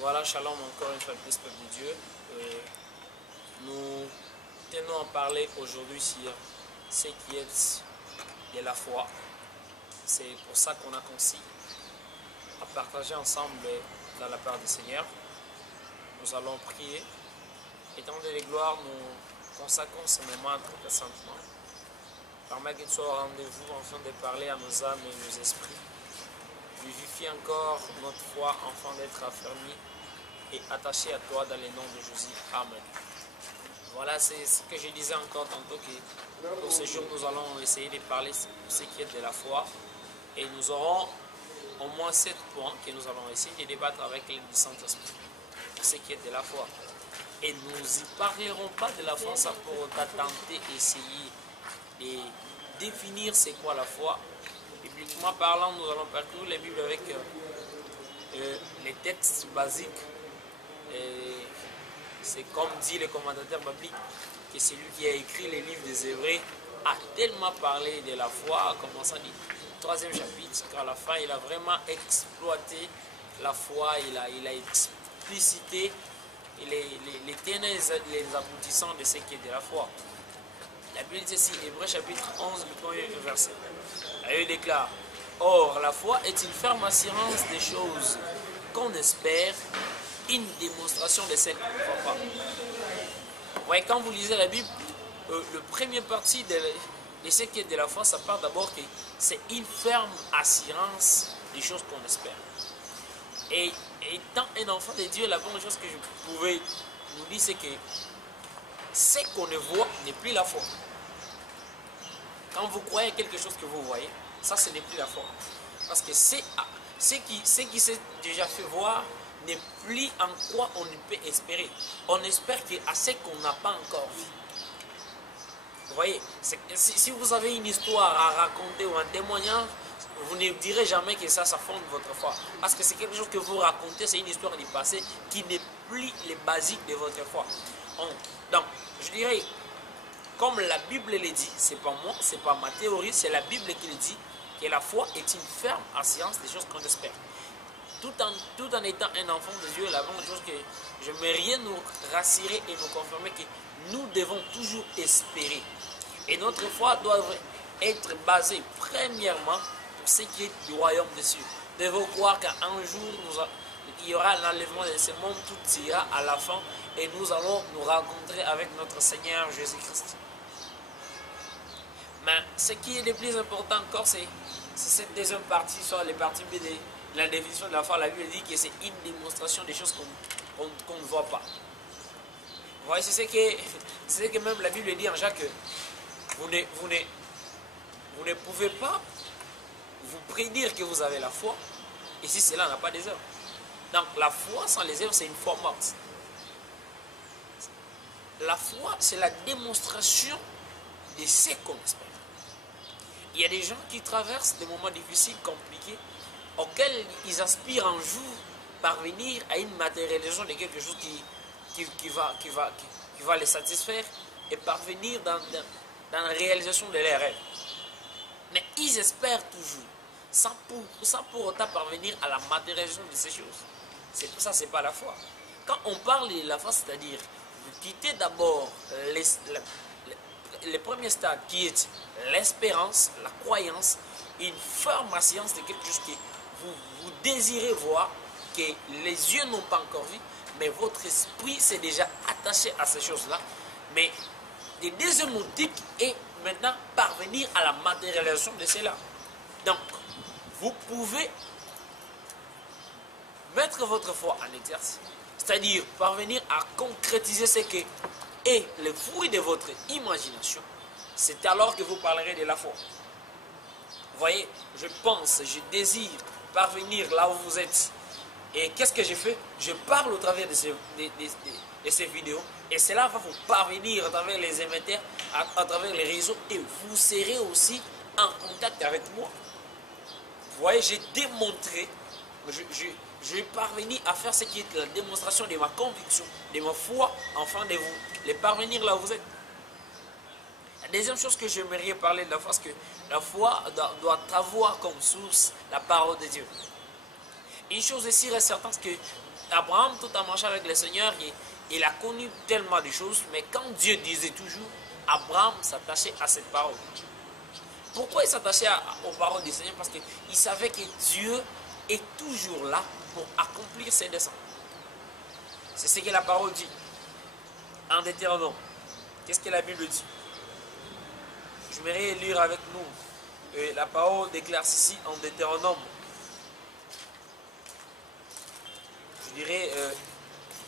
Voilà, shalom encore une fois de plus, peuple de Dieu. Nous tenons à parler aujourd'hui sur ce qui est de la foi. C'est pour ça qu'on a conçu à partager ensemble dans la part du Seigneur. Nous allons prier. Étant donné les gloires, nous consacrons ce moment très saintement. Permets qu'il soit au rendez-vous afin de parler à nos âmes et nos esprits. Vivifie encore notre foi afin d'être affermi et attaché à toi dans le nom de Jésus. Amen. Voilà, c'est ce que je disais encore tantôt, que pour ce jour, nous allons essayer de parler de ce qui est de la foi. Et nous aurons au moins 7 points que nous allons essayer de débattre avec le Saint-Esprit pour ce qui est de la foi. Et nous n'y parlerons pas de la foi sans pour autant tenter essayer de définir c'est quoi la foi. Bibliquement parlant, nous allons parcourir la Bible avec les textes basiques. C'est comme dit le commentateur biblique que celui qui a écrit les livres des Hébreux a tellement parlé de la foi, en commençant du 3e chapitre jusqu'à la fin. Il a vraiment exploité la foi, il a explicité les tenants et les aboutissants de ce qui est de la foi. La Bible dit ici, Hébreux chapitre 11, le premier verset. Elle déclare: or, la foi est une ferme assurance des choses qu'on espère, une démonstration de celles qu'on ne voit pas. Ouais, quand vous lisez la Bible, le premier parti de ce qui est de la foi, ça part d'abord que c'est une ferme assurance des choses qu'on espère. Et étant un enfant de Dieu, la bonne chose que je pouvais vous dire, c'est que ce qu'on ne voit n'est plus la foi. Quand vous croyez quelque chose que vous voyez, ça, ce n'est plus la foi. Parce que ce qui s'est déjà fait voir n'est plus en quoi on ne peut espérer. On espère à ce qu'on n'a pas encore vu. Vous voyez, si vous avez une histoire à raconter ou un témoignage, vous ne direz jamais que ça fonde votre foi. Parce que c'est quelque chose que vous racontez, c'est une histoire du passé qui n'est plus les basiques de votre foi. Donc, je dirais, comme la Bible le dit, c'est pas moi, c'est pas ma théorie, c'est la Bible qui le dit, que la foi est une ferme assurance des choses qu'on espère. Tout en étant un enfant de Dieu, la bonne chose que j'aimerais nous rassurer et nous confirmer que nous devons toujours espérer. Et notre foi doit être basée premièrement pour ce qui est du royaume des cieux. Nous devons croire qu'un jour, il y aura l'enlèvement de ce monde, tout ira à la fin et nous allons nous rencontrer avec notre Seigneur Jésus-Christ. Mais ce qui est le plus important encore, c'est cette deuxième partie, soit les parties B de la définition de la foi. La Bible dit que c'est une démonstration des choses qu'on ne voit pas. Vous voyez, c'est ce que même la Bible dit en Jacques, que vous ne pouvez pas vous prédire que vous avez la foi, et si cela n'a pas des œuvres. Donc la foi sans les œuvres, c'est une foi morte. La foi, c'est la démonstration de ce qu'on espère. Il y a des gens qui traversent des moments difficiles, compliqués, auxquels ils aspirent un jour parvenir à une matérialisation de quelque chose qui va les satisfaire et parvenir dans la réalisation de leurs rêves. Mais ils espèrent toujours, sans pour autant parvenir à la matérialisation de ces choses. C'est pour ça que ce n'est pas la foi. Quand on parle de la foi, c'est-à-dire, vous quittez d'abord le premier stade qui est l'espérance, la croyance, une ferme assurance de quelque chose que vous désirez voir, que les yeux n'ont pas encore vu, mais votre esprit s'est déjà attaché à ces choses-là. Mais le deuxième motif est maintenant parvenir à la matérialisation de cela. Donc, vous pouvez mettre votre foi en exercice, c'est-à-dire parvenir à concrétiser ce que est le fruit de votre imagination. C'est alors que vous parlerez de la foi. Vous voyez, je pense, je désire parvenir là où vous êtes. Et qu'est-ce que je fais? Je parle au travers de ces vidéos. Et cela va vous parvenir à travers les émetteurs, à travers les réseaux. Et vous serez aussi en contact avec moi. Vous voyez, j'ai démontré, je parvenir à faire ce qui est la démonstration de ma conviction, de ma foi, afin de vous les parvenir là où vous êtes. La deuxième chose que j'aimerais parler de la foi, c'est que la foi doit avoir comme source la parole de Dieu. Une chose est sûre et certaine, c'est que Abraham, tout en marchant avec le Seigneur, il a connu tellement de choses, mais quand Dieu disait toujours, Abraham s'attachait à cette parole. Pourquoi il s'attachait aux paroles du Seigneur? Parce qu'il savait que Dieu est toujours là pour accomplir ses desseins. C'est ce que la parole dit en Deutéronome. Qu'est-ce que la Bible dit? Je voudrais lire avec nous. La parole déclare ceci en Deutéronome. Je dirais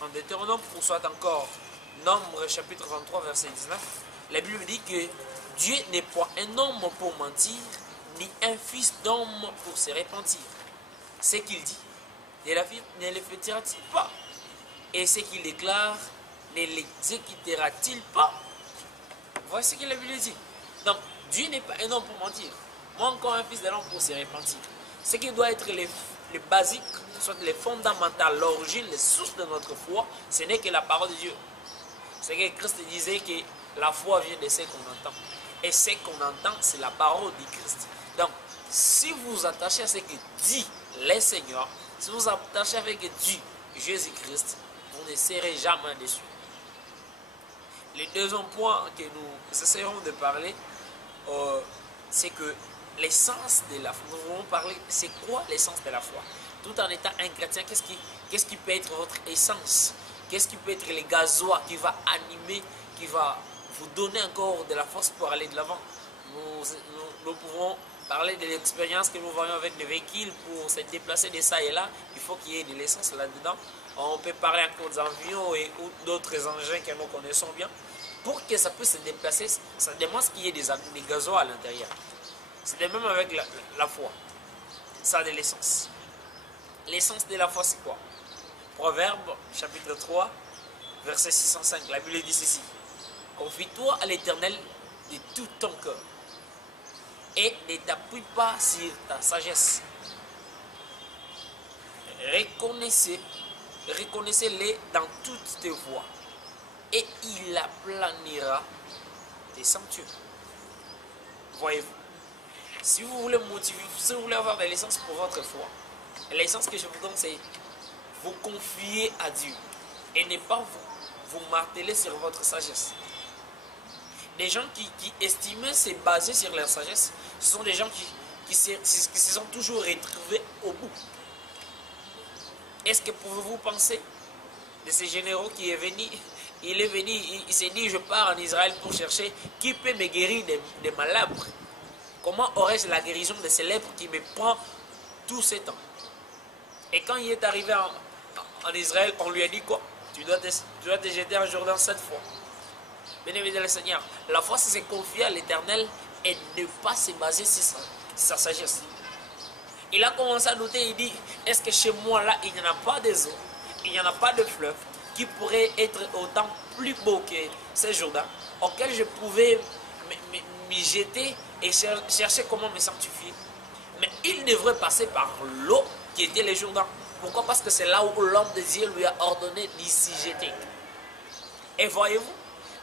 en Deutéronome, ou soit encore Nombre chapitre 23 verset 19. La Bible dit que Dieu n'est point un homme pour mentir, ni un fils d'homme pour se repentir. Ce qu'il dit, ne le fera-t-il pas? Et ce qu'il déclare, ne l'exécutera-t-il pas? Voici ce que la Bible dit. Donc, Dieu n'est pas un homme pour mentir. Moi encore un fils d'homme pour se repentir. Ce qui doit être les basiques, soit les fondamentales, l'origine, les sources de notre foi, ce n'est que la parole de Dieu. C'est que Christ disait que la foi vient de ce qu'on entend. Et ce qu'on entend, c'est la parole de Christ. Donc, si vous vous attachez à ce que dit le Seigneur, si vous vous attachez avec Dieu, Jésus-Christ, vous ne serez jamais déçus. Le deuxième point que nous essaierons de parler, c'est que l'essence de la foi. Nous allons parler, c'est quoi l'essence de la foi? Tout en étant un chrétien, qu'est-ce qui peut être votre essence? Qu'est-ce qui peut être le gazoil qui va animer, qui va vous donner encore de la force pour aller de l'avant? Nous pouvons parler de l'expérience que nous voyons avec les véhicules pour se déplacer de ça et là. Il faut qu'il y ait de l'essence là-dedans. On peut parler encore des avions et d'autres engins que nous connaissons bien. Pour que ça puisse se déplacer, ça demande qu'il y ait des gazoils à l'intérieur. C'est de même avec la foi. Ça a de l'essence. L'essence de la foi, c'est quoi? Proverbe, chapitre 3, verset 605. La Bible dit ceci. Confie-toi à l'Éternel de tout ton cœur et ne t'appuie pas sur ta sagesse. Reconnaissez-le dans toutes tes voies et il aplanira tes sentiers. Voyez-vous, si vous voulez motiver, si vous voulez avoir de l'essence pour votre foi, l'essence que je vous donne, c'est vous confier à Dieu et ne pas vous marteler sur votre sagesse. Des gens qui estimaient se baser sur leur sagesse, ce sont des gens qui se sont toujours retrouvés au bout. Est-ce que pouvez-vous penser de ces généraux qui est venu? Il est venu, il s'est dit, je pars en Israël pour chercher qui peut me guérir de ma lèpre. Comment aurais-je la guérison de ces lèpres qui me prend tout ce temps? Et quand il est arrivé en Israël, on lui a dit quoi? Tu dois te jeter en Jourdain 7 fois. Bien-aimé le Seigneur, la foi c'est se confier à l'Éternel et ne pas se baser sur sa sagesse. Il a commencé à douter, il dit, est-ce que chez moi là, il n'y en a pas des eaux, il n'y en a pas de fleuves qui pourraient être autant plus beaux que ces Jourdains, auxquels je pouvais m'y jeter et chercher comment me sanctifier. Mais il devrait passer par l'eau qui était les Jourdains. Pourquoi? Parce que c'est là où l'homme de Dieu lui a ordonné d'y s'y jeter. Et voyez-vous,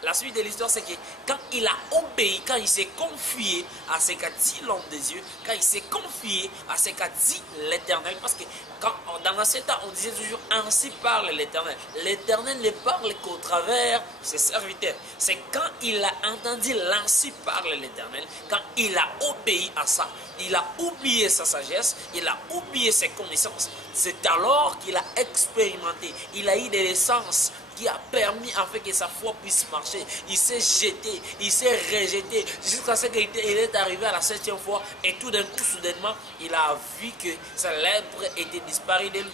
la suite de l'histoire, c'est que quand il a obéi, quand il s'est confié à ce qu'a dit l'homme de Dieu, quand il s'est confié à ce qu'a dit l'Éternel, parce que dans l'ancien temps, on disait toujours ainsi parle l'Éternel. L'Éternel ne parle qu'au travers de ses serviteurs. C'est quand il a entendu l'ainsi parle l'Éternel, quand il a obéi à ça, il a oublié sa sagesse, il a oublié ses connaissances. C'est alors qu'il a expérimenté, il a eu de l'essence qui a permis en fait que sa foi puisse marcher. Il s'est jeté, il s'est rejeté, jusqu'à ce qu'il est arrivé à la 7e fois et tout d'un coup, soudainement, il a vu que sa lèpre était disparue de lui.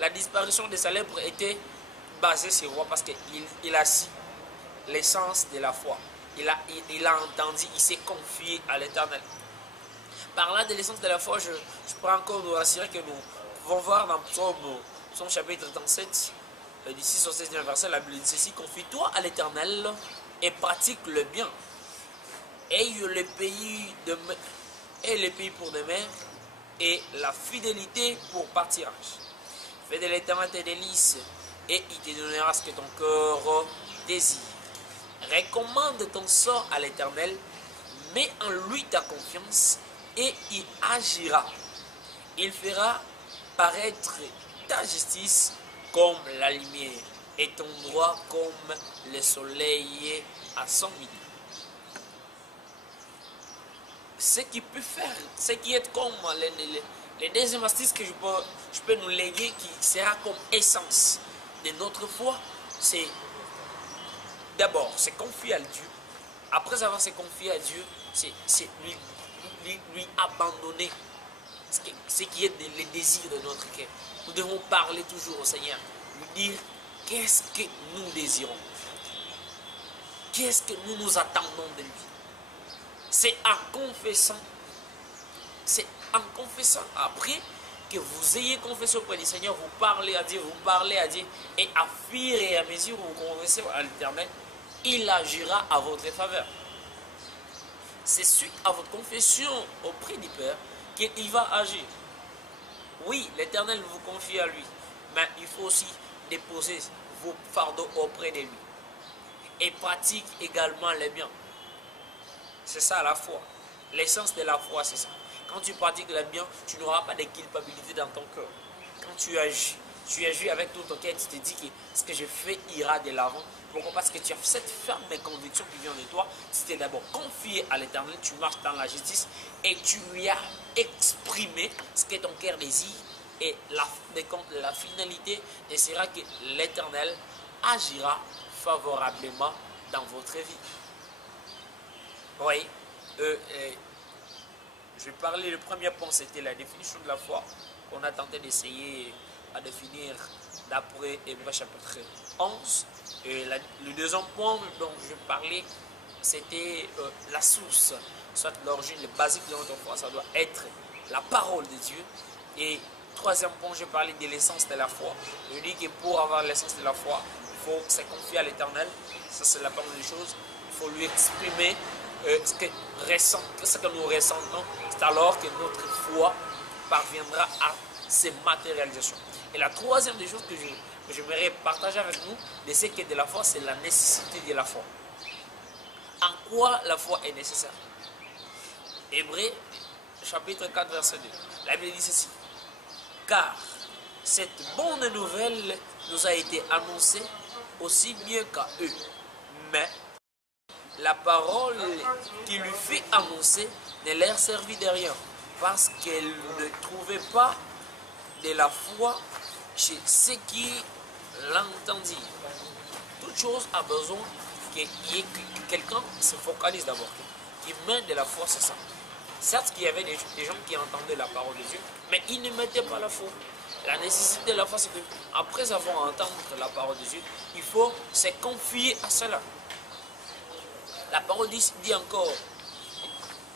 La disparition de sa lèpre était basée sur quoi? Parce qu'il a su l'essence de la foi. Il a entendu, il s'est confié à l'Éternel. Parlant de l'essence de la foi, je prends encore nous assurer que nous pouvons voir dans Psaume chapitre 37, du 6 au 16e verset, la Bible dit ceci: confie-toi à l'Éternel et pratique le bien. Aie le pays pour demeure et la fidélité pour pâturage. Fais de l'Éternel tes délices et il te donnera ce que ton cœur désire. Recommande ton sort à l'Éternel, mets en lui ta confiance et il agira. Il fera paraître ta justice comme la lumière et ton droit comme le soleil à son midi. Ce qui peut faire, ce qui est comme les deuxième astuce que je peux nous léguer, qui sera comme essence de notre foi, c'est d'abord se confier à Dieu. Après avoir se confié à Dieu, c'est lui abandonner ce qui est le désir de notre cœur. Nous devons parler toujours au Seigneur, lui dire qu'est-ce que nous désirons, qu'est-ce que nous attendons de lui. C'est en confessant après que vous ayez confessé auprès du Seigneur, vous parlez à Dieu, et à fur et à mesure où vous confessez à l'Éternel, il agira à votre faveur. C'est suite à votre confession auprès du Père qu'il va agir. Oui, l'Éternel vous confie à lui, mais il faut aussi déposer vos fardeaux auprès de lui. Et pratique également les biens. C'est ça la foi. L'essence de la foi, c'est ça. Quand tu pratiques le bien, tu n'auras pas de culpabilité dans ton cœur. Quand tu agis avec tout ton cœur, tu te dis que ce que je fais ira de l'avant. Pourquoi? Parce que tu as cette ferme conviction qui vient de toi. Tu t'es d'abord confié à l'Éternel, tu marches dans la justice et tu lui as exprimé ce que ton cœur désire. Et la finalité sera que l'Éternel agira favorablement dans votre vie. Oui. Je vais parler, le premier point, c'était la définition de la foi. On a tenté d'essayer à définir d'après Hébreux chapitre 11. Et le deuxième point dont je parlais, c'était la source, soit l'origine, le basique de notre foi, ça doit être la parole de Dieu. Et troisième point, je parlais de l'essence de la foi. Je dis que pour avoir l'essence de la foi, il faut se confier à l'Éternel. Ça, c'est la première des choses. Il faut lui exprimer ce que nous ressentons. C'est alors que notre foi parviendra à ces matérialisations. Et la troisième des choses que j'aimerais partager avec nous, c'est que de la foi, c'est la nécessité de la foi. En quoi la foi est nécessaire? Hébreux, chapitre 4, verset 2. La Bible dit ceci. Car cette bonne nouvelle nous a été annoncée aussi bien qu'à eux. Mais la parole qui lui fut annoncée ne leur servit de rien, parce qu'elle ne trouvait pas de la foi chez ceux qui l'entendirent. Toute chose a besoin que quelqu'un se focalise d'abord, qui mène de la foi, c'est ça. Certes qu'il y avait des gens qui entendaient la parole de Dieu, mais ils ne mettaient pas la foi. La nécessité de la foi, c'est qu'après avoir entendu la parole de Dieu, il faut se confier à cela. La parole dit encore,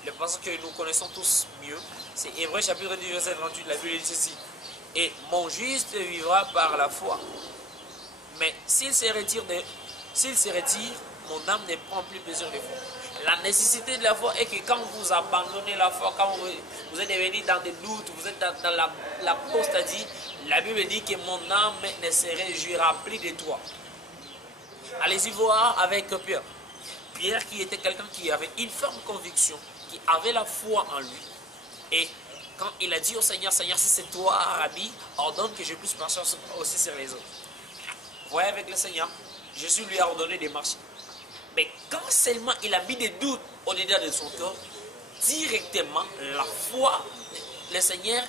le passage que nous connaissons tous mieux, c'est Hébreux chapitre 10, verset 38, la Bible dit ceci. Et mon juste vivra par la foi. Mais s'il se retire, mon âme ne prend plus plaisir de foi. La nécessité de la foi est que quand vous abandonnez la foi, quand vous êtes devenu dans des doutes, vous êtes dans l'apostasie, la Bible dit que mon âme ne se réjouira plus de toi. Allez-y voir avec Pierre. Pierre qui était quelqu'un qui avait une ferme conviction, qui avait la foi en lui. Et quand il a dit au Seigneur, Seigneur, si c'est toi, Rabbi, ordonne que je puisse marcher aussi sur les autres. Vous voyez, avec le Seigneur, Jésus lui a ordonné de marcher. Mais quand seulement il a mis des doutes au-dedans de son cœur, directement, la foi, le Seigneur,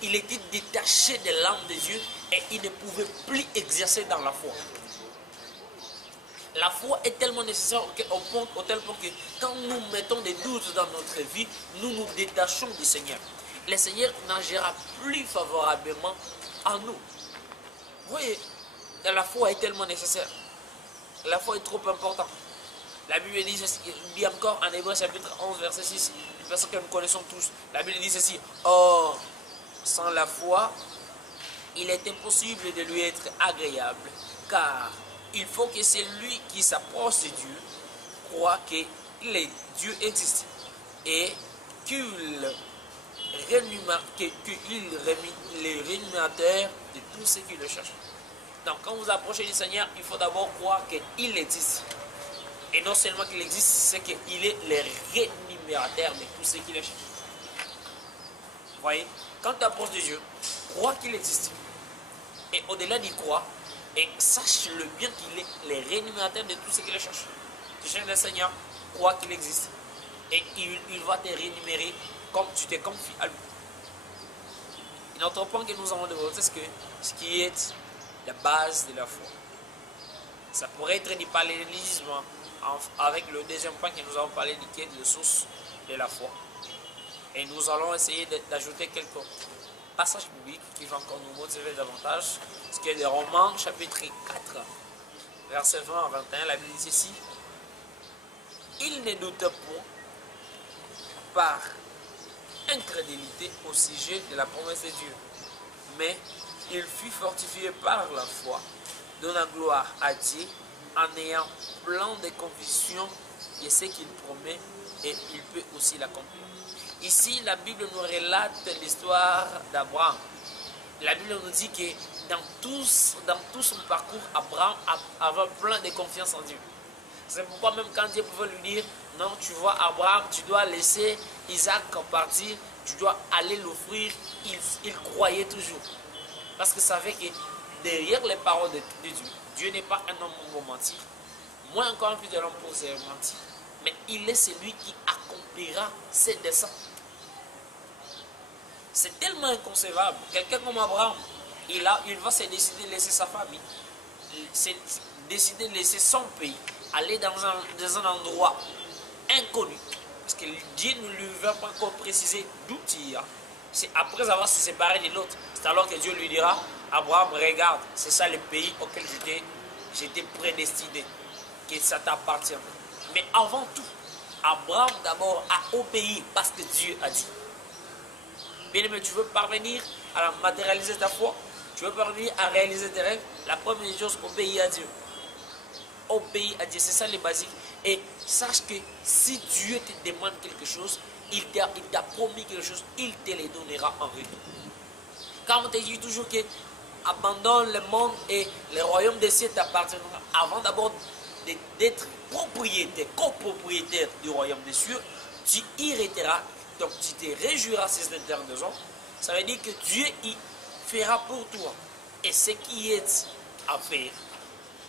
il était détaché de l'âme de Dieu et il ne pouvait plus exercer dans la foi. La foi est tellement nécessaire au tel point que quand nous mettons des doutes dans notre vie, nous nous détachons du Seigneur. Le Seigneur n'agira plus favorablement à nous. Vous voyez, la foi est tellement nécessaire. La foi est trop importante. La Bible dit encore en Hébreux chapitre 11, verset 6, une personne que nous connaissons tous. La Bible dit ceci. Or, sans la foi, il est impossible de lui être agréable, car il faut que celui qui s'approche de Dieu croit que Dieu existe et qu'il est le rémunérateur de tous ceux qui le cherchent. Donc quand vous approchez du Seigneur, il faut d'abord croire qu'il existe. Et non seulement qu'il existe, c'est qu'il est le rémunérateur de tous ceux qui le cherchent. Vous voyez, quand tu approches de Dieu, crois qu'il existe. Et au-delà d'y croire, et sache-le bien qu'il est le rémunérateur de tout ce qu'il cherche. Tu cherches le Seigneur, crois qu'il existe. Et il va te rémunérer comme tu te confies à lui. Et notre point que nous avons développé, c'est ce qui est la base de la foi. Ça pourrait être du parallélisme avec le deuxième point que nous avons parlé, qui est la source de la foi. Et nous allons essayer d'ajouter quelques passages bibliques qui vont encore nous motiver davantage. Ce qui est de Romains chapitre 4, verset 20 à 21, la Bible dit ceci. Il ne doute point par incrédulité au sujet de la promesse de Dieu, mais il fut fortifié par la foi, donnant gloire à Dieu en ayant plein de conviction de ce qu'il promet et il peut aussi l'accomplir. Ici, la Bible nous relate l'histoire d'Abraham. La Bible nous dit que dans tout son parcours, Abraham avait plein de confiance en Dieu. C'est pourquoi même quand Dieu pouvait lui dire, non, tu vois Abraham, tu dois laisser Isaac partir, tu dois aller l'offrir, il croyait toujours. Parce qu'il savait que derrière les paroles de Dieu, Dieu n'est pas un homme pour mentir, moins encore plus de l'homme pour se mentir, mais il est celui qui accomplira ses desseins. C'est tellement inconcevable. Quelqu'un comme Abraham, il va se décider de laisser sa famille, décider de laisser son pays, aller dans un endroit inconnu. Parce que Dieu ne lui va pas encore préciser d'où il ira. C'est après avoir se séparé de l'autre. C'est alors que Dieu lui dira, Abraham, regarde, c'est ça le pays auquel j'étais prédestiné, que ça t'appartient. Mais avant tout, Abraham d'abord a obéi parce que Dieu a dit. Bien aimé, tu veux parvenir à matérialiser ta foi, tu veux parvenir à réaliser tes rêves, la première chose, obéis à Dieu. Obéis à Dieu, c'est ça les basiques. Et sache que si Dieu te demande quelque chose, il t'a promis quelque chose, il te le donnera en retour. Quand on te dit toujours que abandonne le monde et le royaume des cieux t'appartiendra, avant d'abord d'être propriétaire, copropriétaire du royaume des cieux, tu hériteras, donc tu te réjouiras ces éternels 2 ans. Ça veut dire que Dieu y fera pour toi. Et ce qui est à faire,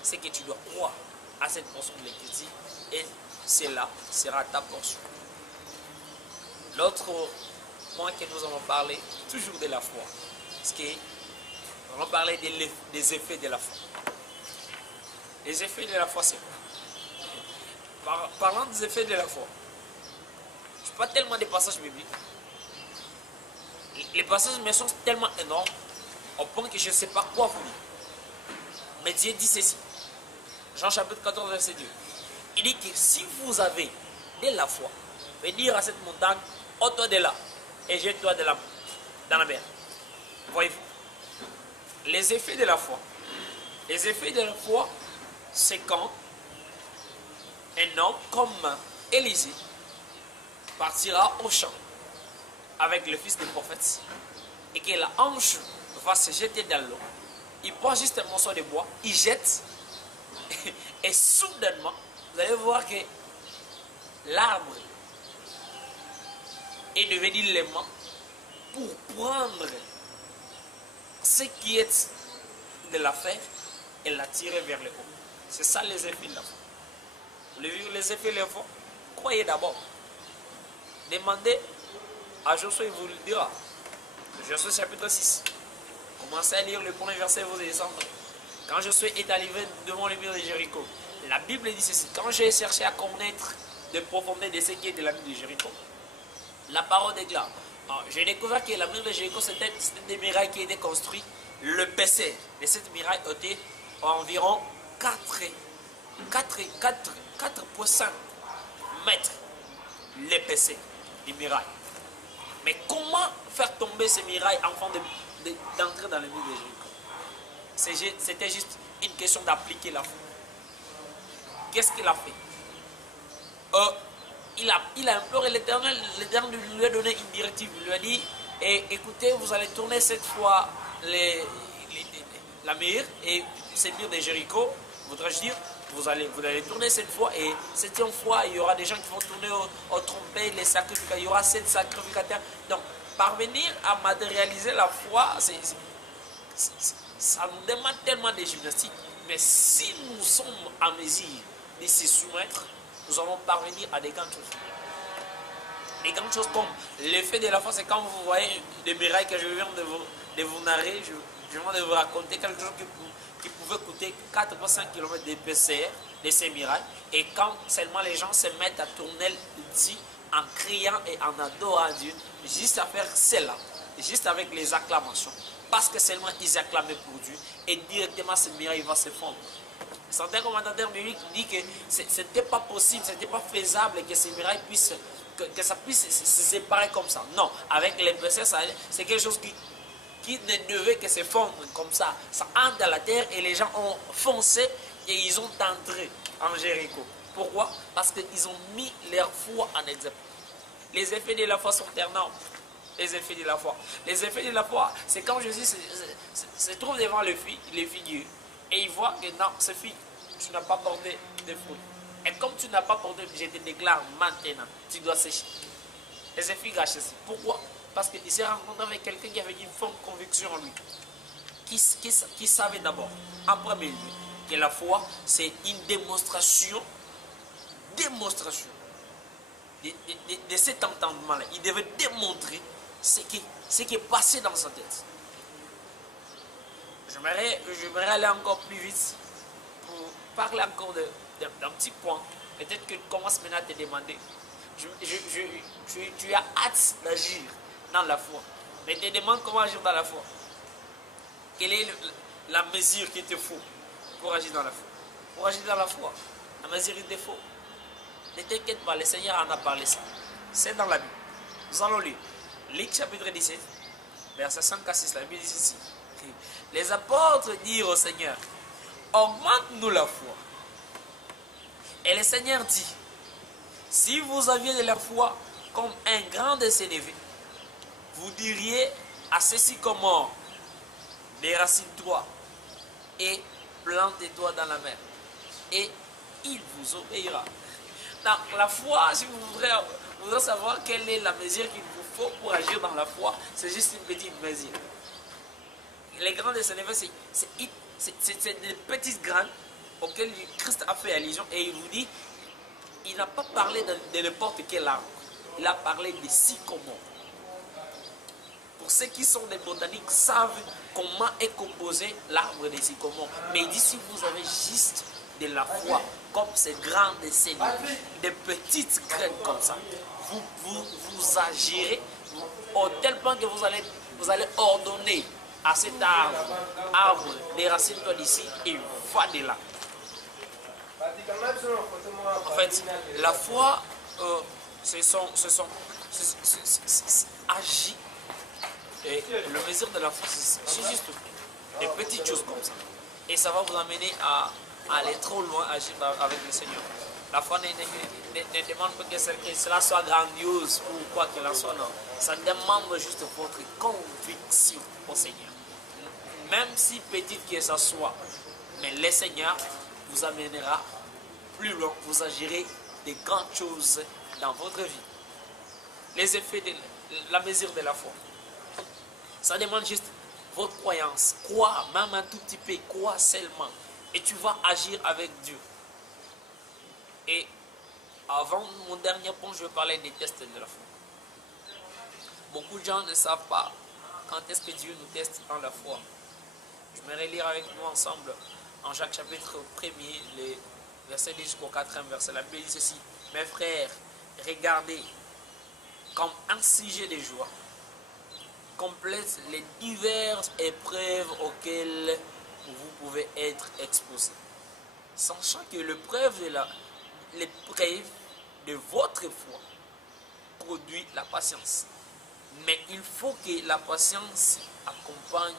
c'est que tu dois croire à cette portion de l'Écriture et cela sera ta portion. L'autre point que nous allons parler, toujours de la foi, c'est que nous allons parler des effets de la foi. Les effets de la foi, c'est quoi? Parlant des effets de la foi, je ne sais pas tellement des passages bibliques. Les passages me sont tellement énormes au point que je ne sais pas quoi vous dire. Mais Dieu dit ceci. Jean chapitre 14, verset 2. Il dit que si vous avez de la foi, vous pouvez dire à cette montagne, ôte-toi de là et jette-toi dans la mer. Voyez-vous, les effets de la foi. Les effets de la foi, c'est quand un homme comme Élisée partira au champ avec le fils du prophète et que la hanche va se jeter dans l'eau. Il prend juste un morceau de bois, il jette et soudainement, vous allez voir que l'arbre est devenu l'aimant pour prendre ce qui est de la fer et la tirer vers le haut. C'est ça les effets de la foi. Vous voulez vivre les effets de la foi? Croyez d'abord. Demandez à Josué, il vous le dira. Josué chapitre 6. Commencez à lire le premier verset, vous allez descendre. Quand Josué est arrivé devant le mur de Jéricho, la Bible dit ceci. Quand j'ai cherché à connaître de profondeur de ce qui est de la mur de Jéricho, la parole déclare. J'ai découvert que la mur de Jéricho, c'était des murailles qui étaient construites. Le PC de cette muraille était environ 4,5 mètres l'épaisseur des murailles. Mais comment faire tomber ces murailles afin d'entrer dans le mur de Jéricho? C'était juste une question d'appliquer la foi. Qu'est-ce qu'il a fait? Il a imploré l'Éternel. L'Éternel lui a donné une directive. Il lui a dit, écoutez, vous allez tourner cette fois la mur et ces murs de Jéricho, voudrais-je dire, vous allez tourner cette fois et septième fois, il y aura des gens qui vont tourner au trompet, les sacrificateurs, il y aura 7 sacrificateurs. Donc, parvenir à matérialiser la foi, Ça nous demande tellement de gymnastique. Mais si nous sommes en mesure de se soumettre, nous allons parvenir à des grandes choses. Des grandes choses comme l'effet de la foi, c'est quand vous voyez les miracles que je viens de vous narrer, je viens de vous raconter quelque chose qui pouvait coûter 4 ou 5 km d'épaisseur de ces miracles. Et quand seulement les gens se mettent à tourner ici en criant et en adorant Dieu, juste à faire cela, juste avec les acclamations, parce que seulement ils acclamaient pour Dieu, et directement ce miracle va se fondre. Certains commentateurs bibliques disent que ce n'était pas possible, ce n'était pas faisable que ces miracles puissent, que ça puisse se séparer comme ça. Non, avec l'épaisseur, c'est quelque chose qui ne devait que se fondre comme ça. Ça entre dans la terre et les gens ont foncé et ils ont entré en Jéricho. Pourquoi? Parce qu'ils ont mis leur foi en exemple. Les effets de la foi sont énormes. Les effets de la foi. Les effets de la foi, c'est quand Jésus se trouve devant les filles Dieu. Et il voit que non, ces filles, tu n'as pas porté de fruits. Et comme tu n'as pas porté, je te déclare maintenant, tu dois sécher. Et ces filles gâchent ceci. Pourquoi? Parce qu'il s'est rencontré avec quelqu'un qui avait une forte conviction en lui. Qui savait d'abord, en premier lieu, que la foi, c'est une démonstration de cet entendement-là. Il devait démontrer ce qui est passé dans sa tête. J'aimerais aller encore plus vite pour parler encore d'un petit point. Peut-être que tu commences maintenant à te demander. Tu as hâte d'agir dans la foi. Mais tu te demandes comment agir dans la foi. Quelle est la mesure qu'il te faut pour agir dans la foi? Pour agir dans la foi, la mesure qu'il te faut. Ne t'inquiète pas, le Seigneur en a parlé ça. C'est dans la Bible. Nous allons lire. Luc chapitre 17, verset 5 à 6. La Bible dit ceci. Les apôtres dirent au Seigneur, augmente-nous la foi. Et le Seigneur dit, si vous aviez de la foi comme un grand de sénévé, vous diriez à ce sycomore, déracine-toi et plante-toi dans la mer, et il vous obéira. Donc la foi, si vous voudrez savoir quelle est la mesure qu'il vous faut pour agir dans la foi, c'est juste une petite mesure. Les grains de sénévé, c'est des petites graines auxquelles Christ a fait allusion, et il vous dit, il n'a pas parlé de n'importe quel arbre, il a parlé de sycomore. Pour ceux qui sont des botaniques savent comment est composé l'arbre des sycomores. Mais il dit, si vous avez juste de la foi, comme ces grains de sénévé, des petites graines comme ça, vous agirez au tel point que vous allez ordonner à cet arbre des racines d'ici et va de là. En fait, la foi, agit. Et le mesure de la foi, c'est juste des petites choses comme ça. Et ça va vous amener à aller trop loin, agir avec le Seigneur. La foi ne demande pas que cela soit grandiose ou quoi qu'il en soit, non. Ça demande juste votre conviction au Seigneur. Même si petite que ça soit, mais le Seigneur vous amènera plus loin, vous agirez de grandes choses dans votre vie. Les effets de la mesure de la foi. Ça demande juste votre croyance. Crois, même un tout petit peu, crois seulement. Et tu vas agir avec Dieu. Et avant mon dernier point, je vais parler des tests de la foi. Beaucoup de gens ne savent pas quand est-ce que Dieu nous teste dans la foi. Je vais lire avec nous ensemble en Jacques chapitre 1er, les versets 10 jusqu'au 4e verset. La Bible dit ceci. Mes frères, regardez comme un sujet de joie complète les diverses épreuves auxquelles vous pouvez être exposés. Sachant que l'épreuve de votre foi produit la patience. Mais il faut que la patience accompagne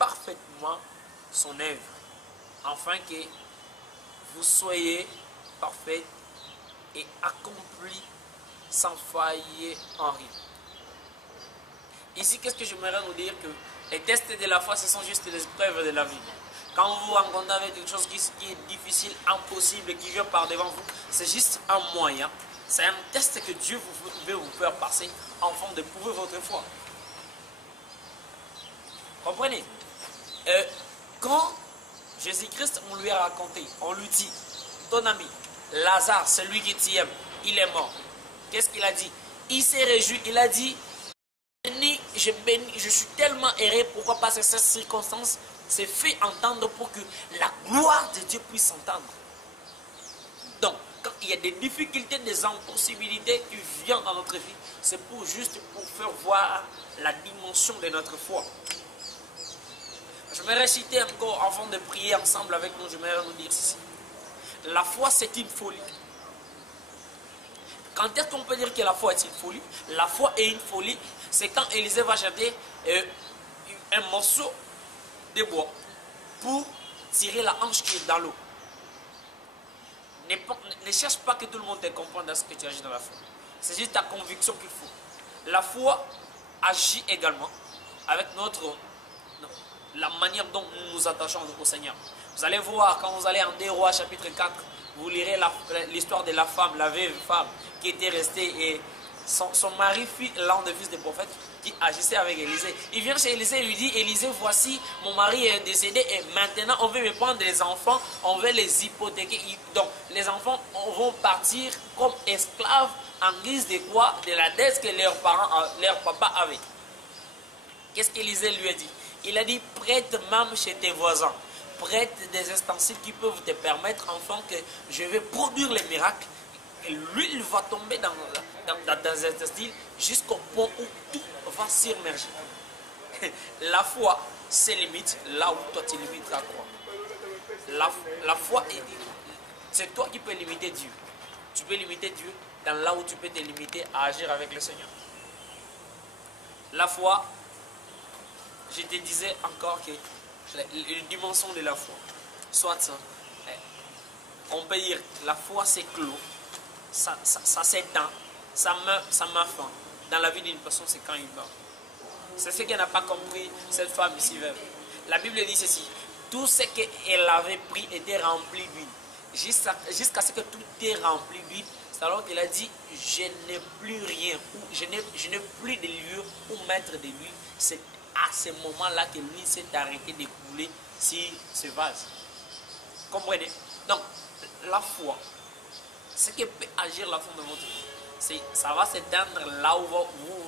parfaitement son œuvre, afin que vous soyez parfaits et accomplis sans faille en rien. Ici, qu'est-ce que j'aimerais vous dire? Que les tests de la foi, ce sont juste les épreuves de la vie. Quand vous vous rencontrez avec quelque chose qui est difficile, impossible, qui vient par devant vous, c'est juste un moyen. C'est un test que Dieu veut vous faire passer afin de prouver votre foi. Comprenez? Quand Jésus-Christ, on lui a raconté, on lui dit, ton ami, Lazare, celui qui t'aime, il est mort. Qu'est-ce qu'il a dit? Il s'est réjoui, il a dit, je suis tellement erré, pourquoi parce que cette circonstance s'est fait entendre pour que la gloire de Dieu puisse s'entendre. Donc, quand il y a des difficultés, des impossibilités qui viennent dans notre vie, c'est juste pour faire voir la dimension de notre foi. Je vais réciter encore avant de prier ensemble avec nous, je vais nous dire ceci. La foi, c'est une folie. Quand est-ce qu'on peut dire que la foi est une folie? La foi est une folie, c'est quand Élisée va jeter un morceau de bois pour tirer la hanche qui est dans l'eau. Ne cherche pas que tout le monde te comprenne dans ce que tu agis dans la foi. C'est juste ta conviction qu'il faut. La foi agit également avec la manière dont nous nous attachons au Seigneur. Vous allez voir, quand vous allez en 2 Rois chapitre 4, vous lirez l'histoire de la femme, la veuve femme, qui était restée et son mari fit l'un des fils des prophètes qui agissait avec Élisée. Il vient chez Élisée et lui dit, Élisée, voici, mon mari est décédé et maintenant on veut me prendre les enfants, on veut les hypothéquer. Donc les enfants vont partir comme esclaves en guise de quoi? De la dette que leur papa avait. Qu'est-ce qu'Élisée lui a dit? Il a dit, prête même chez tes voisins. Prête des ustensiles qui peuvent te permettre, enfant, que je vais produire les miracles. Et l'huile va tomber dans un style jusqu'au point où tout va s'immerger. La foi, c'est limite là où toi tu limites la foi. La foi, c'est toi qui peux limiter Dieu. Tu peux limiter Dieu dans là où tu peux te limiter à agir avec le Seigneur. La foi, je te disais encore que la dimension de la foi, soit on peut dire la foi c'est clos, ça s'étend, ça met fin dans la vie d'une personne, c'est quand il meurt. C'est ce qu'elle n'a pas compris, cette femme ici veuve. La Bible dit ceci, tout ce qu'elle avait pris était rempli d'huile, jusqu'à ce que tout est rempli d'huile. C'est alors qu'elle a dit, je n'ai plus rien, je n'ai plus de lieu où mettre de l'huile. C'est à ce moment-là que l'huile s'est arrêtée de couler sur ce vase. Comprenez? Donc, la foi, ce qui peut agir la foi de votre vie, ça va s'éteindre là où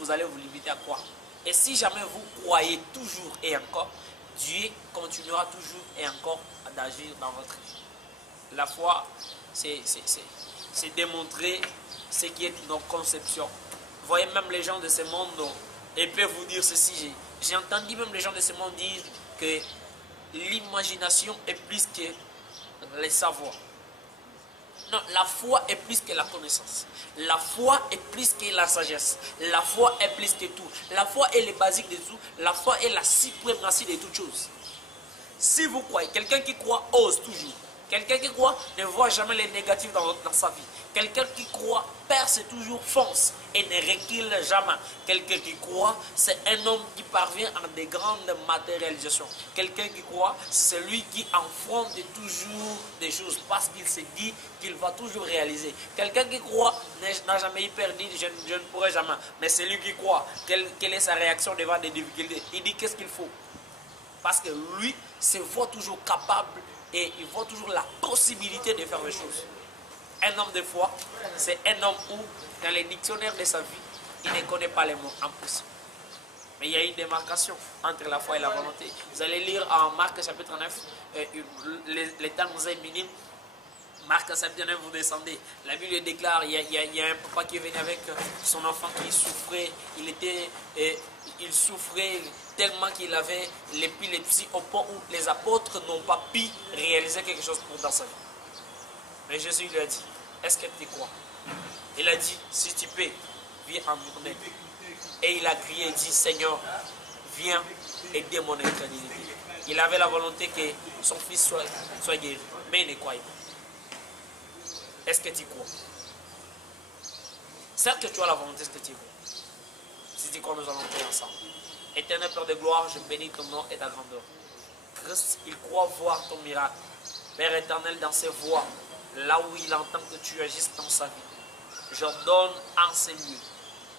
vous allez vous limiter à croire. Et si jamais vous croyez toujours et encore, Dieu continuera toujours et encore d'agir dans votre vie. La foi, c'est démontrer ce qui est nos conceptions. Vous voyez, même les gens de ce monde, ils peuvent vous dire ceci. J'ai entendu même les gens de ce monde dire que l'imagination est plus que le savoir. Non, la foi est plus que la connaissance. La foi est plus que la sagesse. La foi est plus que tout. La foi est le basique de tout. La foi est la suprématie de toutes choses. Si vous croyez, quelqu'un qui croit ose toujours. Quelqu'un qui croit ne voit jamais les négatifs dans sa vie. Quelqu'un qui croit perce toujours, fonce et ne recule jamais. Quelqu'un qui croit, c'est un homme qui parvient à de grandes matérialisations. Quelqu'un qui croit, c'est celui qui affronte toujours des choses parce qu'il se dit qu'il va toujours réaliser. Quelqu'un qui croit n'a jamais eu peur, dit je ne pourrai jamais. Mais celui qui croit, quelle est sa réaction devant des difficultés? Il dit qu'est-ce qu'il faut? Parce que lui se voit toujours capable et il voit toujours la possibilité de faire les choses. Un homme de foi, c'est un homme où, dans les dictionnaires de sa vie, il ne connaît pas les mots impossibles. Mais il y a une démarcation entre la foi et la volonté. Vous allez lire en Marc chapitre 9, les temps vous êtes minimes. Marc chapitre 9, vous descendez. La Bible déclare, il y a un papa qui est venu avec son enfant qui souffrait. Il souffrait tellement qu'il avait l'épilepsie au point où les apôtres n'ont pas pu réaliser quelque chose dans sa vie. Mais Jésus lui a dit, est-ce que tu crois? Il a dit, si tu peux, viens en mon aide. Et il a crié et dit, Seigneur, viens aider mon incrédulité. Il avait la volonté que son fils soit guéri, mais il ne croyait pas. Est-ce que tu crois? Certes que tu as la volonté, est-ce que tu crois? Si tu crois, nous allons prier ensemble. Éternel Père de gloire, je bénis ton nom et ta grandeur. Christ, il croit voir ton miracle. Père éternel, dans ses voies, là où il entend que tu agisses dans sa vie, j'ordonne en ces lieux,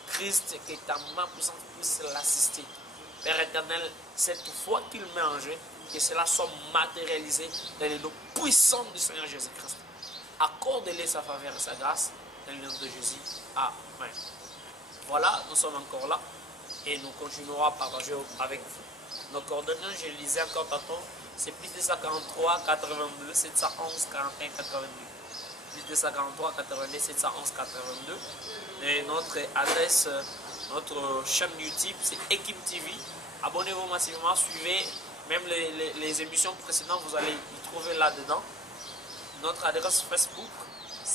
Christ, que ta main puissante puisse l'assister. Père éternel, cette foi qu'il met en jeu, que cela soit matérialisé dans le nom puissant du Seigneur Jésus-Christ. Accorde-les sa faveur et sa grâce dans le nom de Jésus. Amen. Voilà, nous sommes encore là et nous continuerons à partager avec vous. Nos coordonnées, je les lisais encore tantôt, c'est plus 243 82 711 41 82. Plus 243 82 711 82. Et notre adresse, notre chaîne YouTube, c'est Équipe TV. Abonnez-vous massivement, suivez même les émissions précédentes, vous allez y trouver là-dedans. Notre adresse Facebook,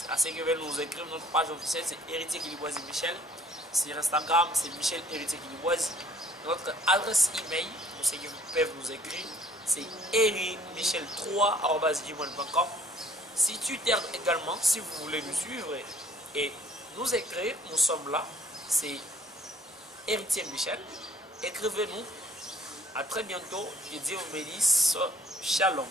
à ce que veulent nous écrire, notre page officielle, c'est Héritier Kiliboisi Michel. Sur Instagram, c'est Michel Héritier Kiliboisi. Notre adresse email, pour ceux qui peuvent nous écrire, c'est herimichel3@gmail.com. Si Twitter également, si vous voulez nous suivre et nous écrire, nous sommes là, c'est Héritier Michel. Écrivez-nous. À très bientôt. Que Dieu vous bénisse. Shalom.